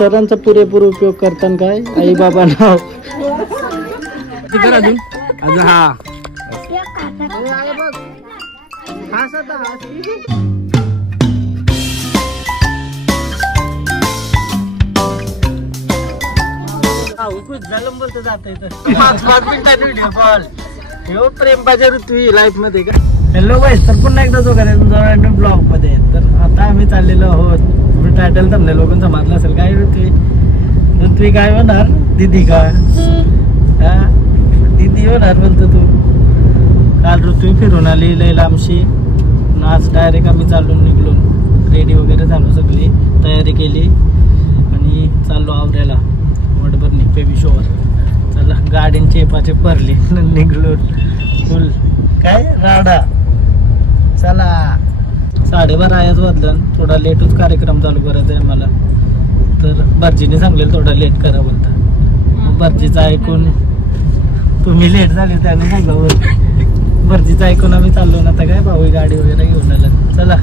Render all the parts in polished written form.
तरांचा पुरेपूर उपयोग करताना काय आई बाबा नाव अजून हा झालं बोलत जात 5 मिनिटात व्हिडिओ कॉल हे प्रेमबाजा ऋतू लाईफ मध्ये का. हॅलो गाईस, तर पुन्हा एकदा तुमचा ब्लॉग मध्ये. तर आता आम्ही चाललेलो आहोत. तुम्ही टायटल थांबले लोकांना समजलं असेल काय ऋतवी काय होणार दीदी का दीदी होणार बोलतो तू. काल ऋतवी फिरून आली लय लांबशी. आज डायरेक्ट आम्ही चालून निघलो, रेडी वगैरे झालो, सगळी तयारी केली आणि चाललो आवऱ्याला वडबरणी बेबी शोवर. चला गाड्यांचे पाचे भरले निघलो फुल काय राडा. चला 12:30 आयाच वाजलं. थोडा लेटच कार्यक्रम चालू करायचा आहे मला. तर भरजीने सांगलेलं थोडा लेट करा बोलता. भरजीचं ऐकून तुम्ही लेट झाले त्याने सांगा. भरजीचं ऐकून आम्ही चाललो ना. आता काय भाऊ गाडी वगैरे घेऊन आला. चला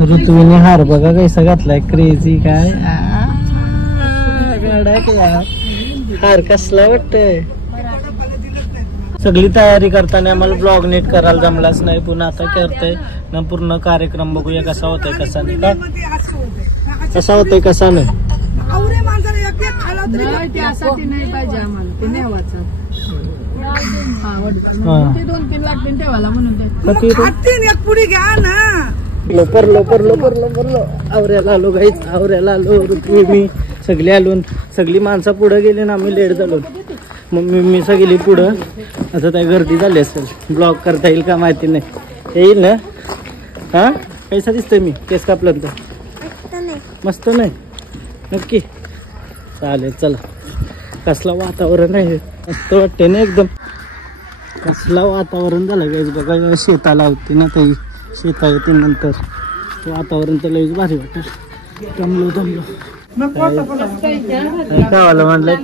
ऋतूने हार बघा कैसा घातलाय क्रेझी काय हार कसला वाटतंय. सगळी तयारी करताना आम्हाला ब्लॉग नीट करायला जमलाच नाही. पुन्हा आता करतोय ना पूर्ण कार्यक्रम बघूया कसा होतोय कसा नाही. का कसा होतोय कसा नाही. लोपर लोपर लोपर लोपर आवऱ्याला आलो गाईच. आवऱ्याला आलो ऋतवी मी सगळी आलो. सगळी माणसं पुढे गेली ना आम्ही लेट झालो. मग मी सगळी पुढं. आता त्या गर्दी झाली असेल. ब्लॉग करता येईल का माहिती नाही. येईल ना. हा कैसा दिसतोय मी केस कापलं तर मस्त नाही नक्की चालेल. चला कसला वातावरण आहे मस्त वाटते ना एकदम. कसला वातावरण झालं गाईच बघा. शेताला होती ना ताई शेता येते नंतर वातावरण तर लईच भारी वाटेल. दमलो कावलं म्हटलं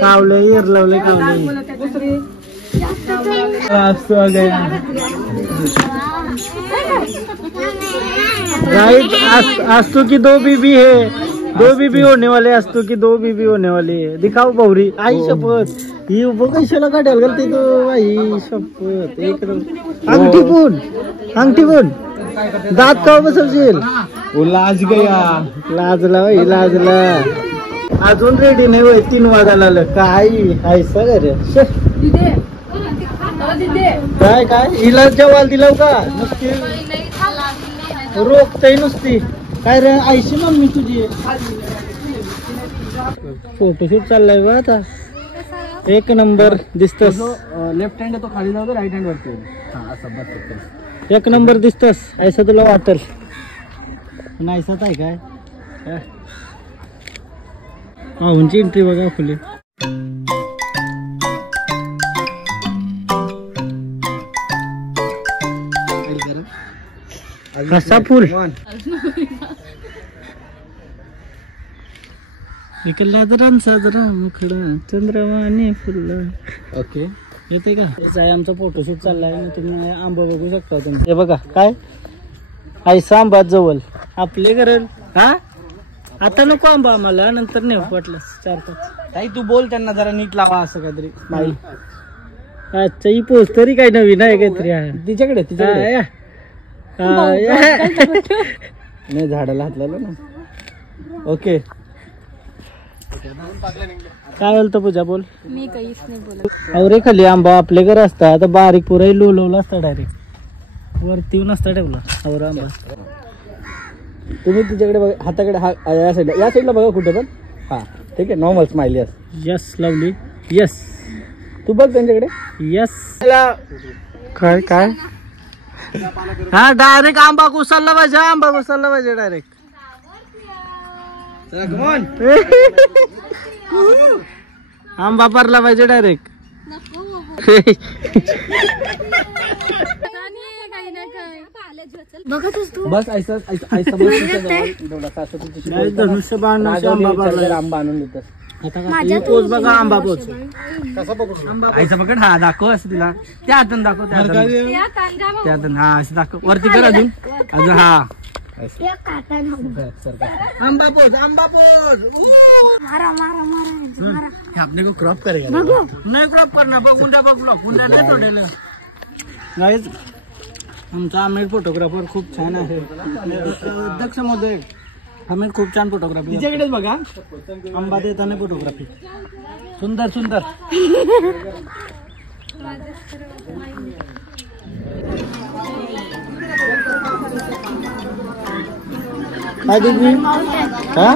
कावलं येर लावलं कावलं आस्तू की 2 बीबी है. 2 बीबी होने वाले आस्तू की 2 बीबी होने वाली है. दिखाओ भाऊरी आई शपथ. ही बघायला काढायला घालते तो बाई शपथ. एकदम अंगठी पण दात का बसवशील. लाज गया लाजला बाई लाजला. अजून रेडी नाही होय. 3 वाजायला आलं काय आयसा रे. काय काय हिला जेवायला दिलं का नुसती रोखताय नुसती काय रे. आयशी मम्मी तुझी फोटोशूट चाललाय बा आता. एक नंबर दिसतस. लेफ्ट हँड तो खाली जाऊ राईट हँड वरती. एक नंबर दिसतस ऐसा तुला वाटल. ऐसाच आहे काय पाहूनची एंट्री बघा खुली. कसा फुल इकडला जरा मुखडा चंद्रवाणी फुल. ओके येते का. आमचा फोटोशूट चाललाय. तुम्ही आंबा बघू शकता. तुम्ही हे बघा काय आयसा आंबा जवळ आपले करेल. हा आता नको आंबा आम्हाला नंतर नाही वाटलं 4-5. ताई तू बोल त्यांना जरा नीट लावा असं काहीतरी स्माईल. अच्छा ही पोस्ट तरी काय नवीन आहे काहीतरी तिच्याकडे नाही झाडाला हात लावलं ना. ओके काय बोलतो पूजा बोल. मी काहीच नाही बोलत. अरे खाली आंबा आपले घर असता आता बारीक पुराही लोलवला असता डायरेक्ट वरती नसता ठेवला और आंबा. तुम्ही तिच्याकडे बघा हाताकडे या साईडला बघा कुठे पण. हा ठीक आहे normal smile. Yes yes lovely yes. तू बघ त्यांच्याकडे यस. काय काय हा डायरेक्ट आंबा घुसरला पाहिजे डायरेक्ट. आंबा भरला पाहिजे डायरेक्ट. बस धनुष्य बाण आंबा आणून देतात. आता पोच बघा आंबा पोच आईचा पकड हा दाखव असं तिला त्या हातानं दाखव त्या हातानं हा असं दाखव वरती कर अजून अजून हा आंबा पोच आंबा पोच आपने को क्रॉप करेगा नाही क्रॉप करणार बघ गुंडा बघ गुंडा नाही तोडेल गाईज आमचा आमिर फोटोग्राफर खूप छान आहे अध्यक्ष महोदय आमिर खूप छान फोटोग्राफी तिच्याकडेच बघा आंबा देताना फोटोग्राफी सुंदर सुंदर काय दिदी का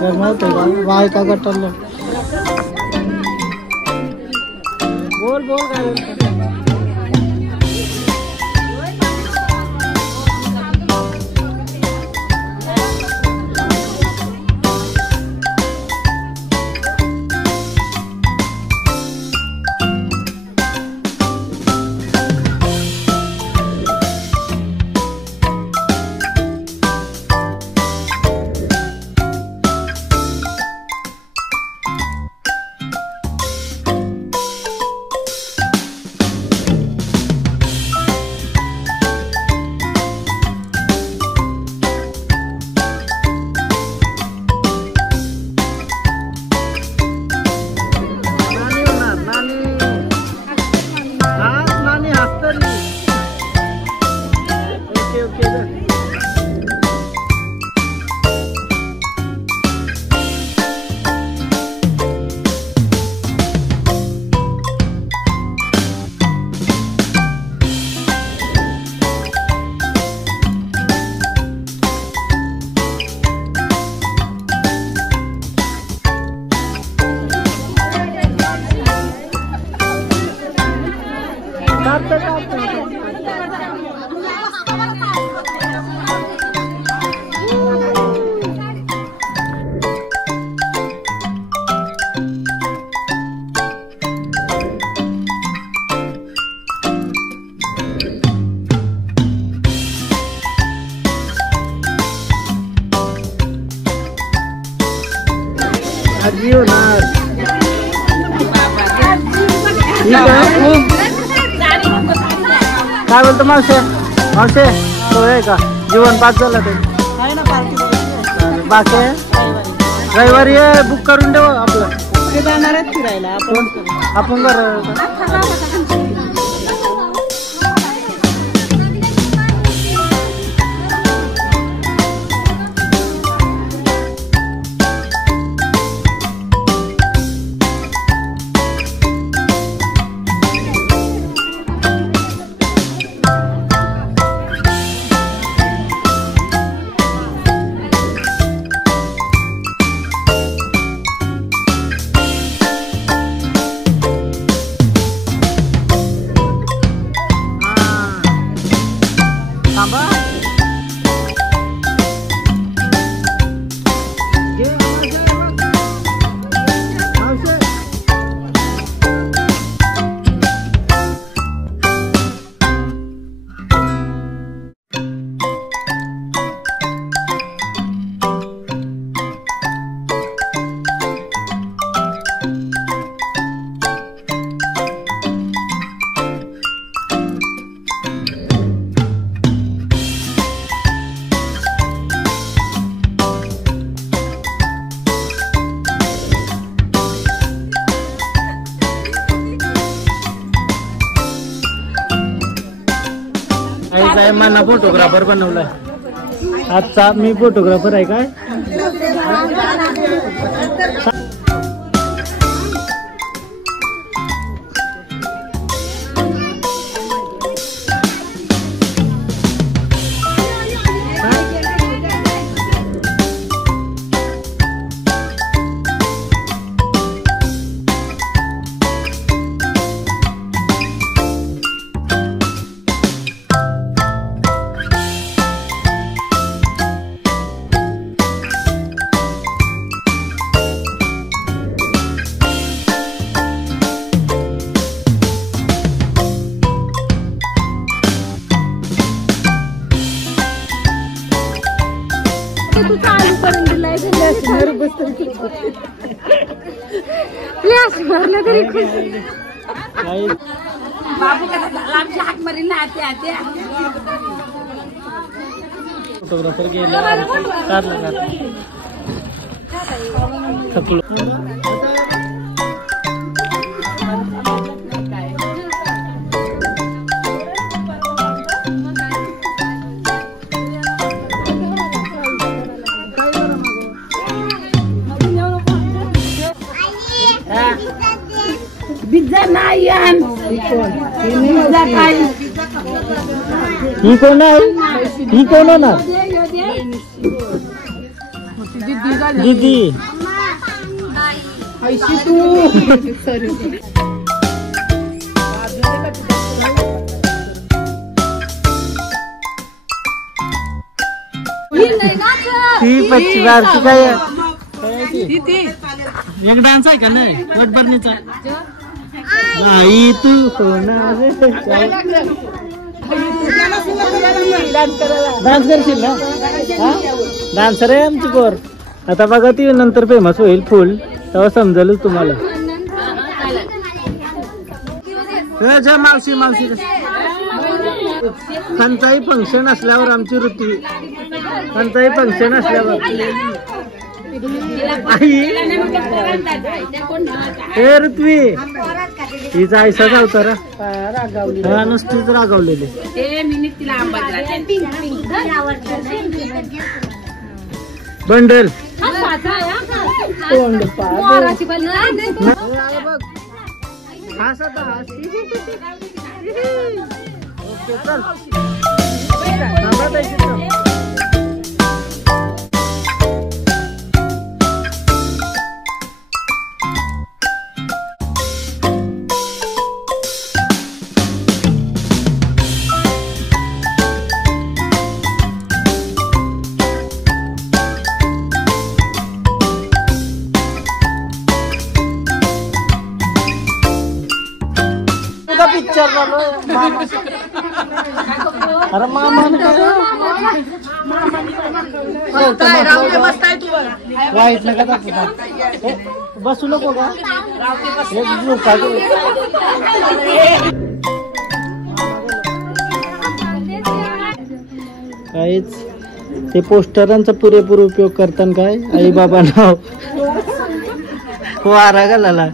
गरमावते का वाय का गटरलं बोल बोल काय बोलतो आजी होणार काय बोलतो मावशे मावशे तो आहे का जीवन पास झालं ते बाकी रविवारी बुक करून ठेव आपलं ते जाणार आहेत फिरायला आपण कर काय मला फोटोग्राफर बनवलाय आजचा मी फोटोग्राफर आहे काय तू चालू करून दिलाय फ्लॅश मारलं तरी खुश. काही फोटोग्राफर गेला काढला थकलो. ही कोण आहे? ही कोण होणार? दीदी ती 25 बारची काय एक डान्स आहे का नाही वटभरणीचा? नाही तू होणार डान्स करशील ना? डान्सर आहे आमची पोर. आता बघा ती नंतर फेमस होईल फुल तेव्हा समजेलच तुम्हाला. मावशी मावशी कोणताही फंक्शन असल्यावर आमची ऋतू कोणताही फंक्शन असल्यावर आई हे ऋत्वी तिचा ऐसाच अवतार हा नुसतीच रागावलेली. बंडल पिक्चर अरे मामा वाईट नका बसू नको का? काहीच ते पोस्टरांचा पुरेपूर उपयोग करताना काय आई बाबा नाव वारा घालायला.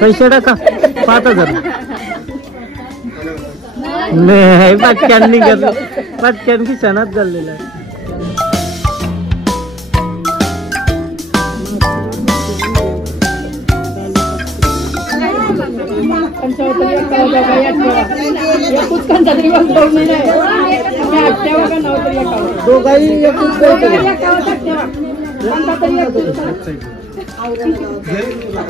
पैसे टाका 5000 नाही पटक्यान निघत पटक्यान खिशानात झालेला आहे. दोघाही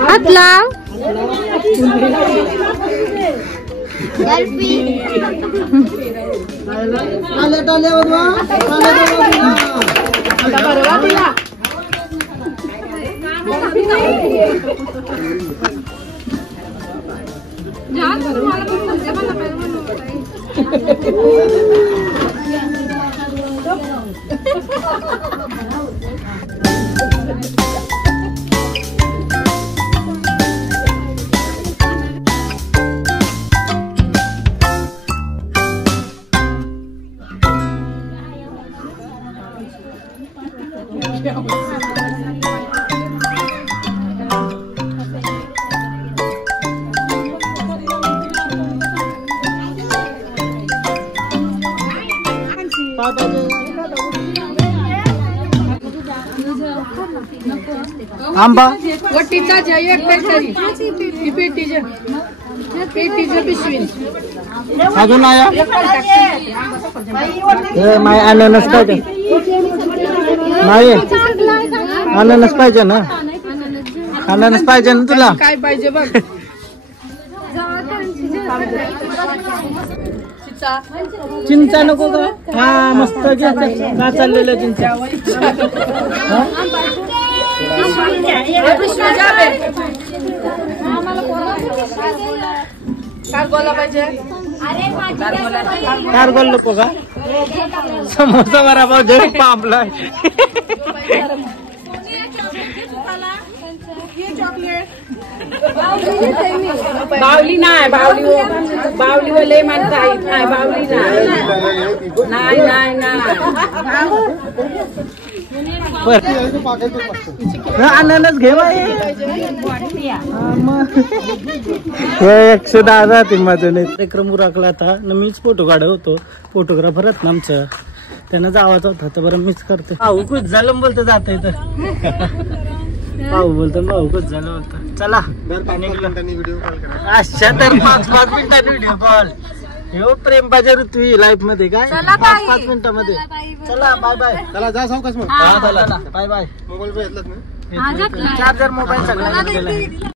हात लाव. आंबा वटीचा जे एक पेटी पेटीचे पिशवी अजून आया माय अननस पाहिजे नाही अननस पाहिजे ना अननस पाहिजे ना तुला काय पाहिजे बघ चिंचा नको का हा मस्त का चाललेलं चिंचा काय बोला पाहिजे चार गोल नको का समोसा बरा भाऊ जग पापला बावली नाही बावली वाले माणसं आहेत नाही बावली नाही नाही अननस घे बाई 110 जातील माझ्याने कार्यक्रम उरकला आता न मीच फोटो काढत होतो फोटोग्राफर आहेत ना आमचं त्यांना जावाचा होता तर बरं मीच करते भाऊ कुछ झालं बोलतं जात भाऊ बोलतो भाऊ कुछ झालं बोलतं चला अशा तर 5-5 मिनिटात व्हिडिओ कॉल हे प्रेम पाहिजे ऋतू लाईफ मध्ये काय 5-5 मिनिटामध्ये चला बाय बाय चला जा सावकाश मग बाय बाय मोबाईल घेतलाच ना चार्जर मोबाईल सगळं